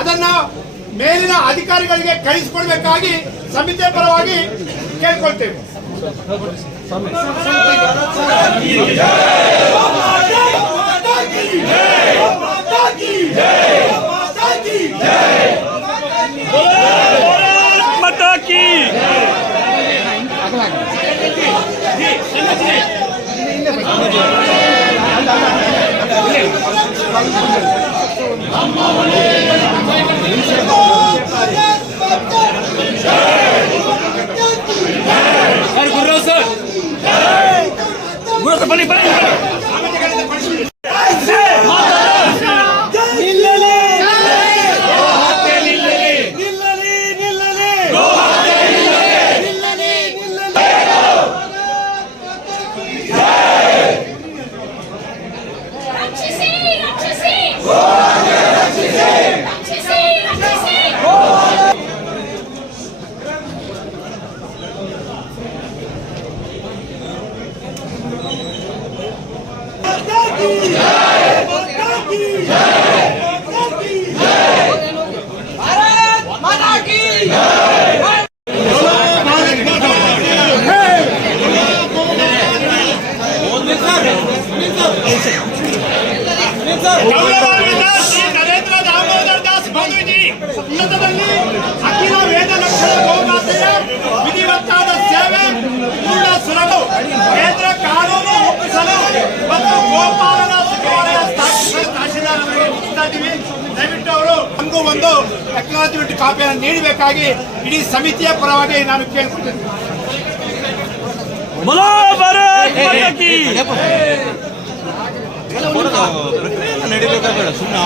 ಅದನ್ನ ಮೇಲಿನ ಅಧಿಕಾರಿಗಳಿಗೆ ಕಳಿಸಿಕೊಡಬೇಕಾಗಿ ಸಮಿತಿಯ ಪರವಾಗಿ ಕೇಳಿಕೊಳ್ತೇವೆ. ನರೇಂದ್ರ ದಾಮೋದರ ದಾಸ್ ಮಧುಜಿ ಅಖಿಲ ವೇದ ಲಕ್ಷಣ ಗೋಮಾತೆಯ ವಿಧಿವತ್ತಾದ ಸೇವೆ ಪೂರ್ಣ ಸುಲಭ ಕೇಂದ್ರ ಕಾನೂನು ಒಪ್ಪಿಸಲು ಮತ್ತು ಗೋಪಾಲನ ಸಚಿವಾಲಯ ತಹಶೀಲ್ದಾರ್ ಅವರಿಗೆ ಮುಗಿಸ್ತಾ ಇದ್ದೀವಿ. ದಯವಿಟ್ಟು ಅವರು ನಮಗೂ ಒಂದು ಅಕ್ನಾಲಜ್ಮೆಂಟ್ ಕಾಪಿಯನ್ನು ನೀಡಬೇಕಾಗಿ ಇಡೀ ಸಮಿತಿಯ ಪರವಾಗಿ ನಾನು ಕೇಳ್ಕೊಳ್ತೇನೆ. ನಡೀಬೇಕಾಗಬೇಡ ಸುಮ್ಮನೆ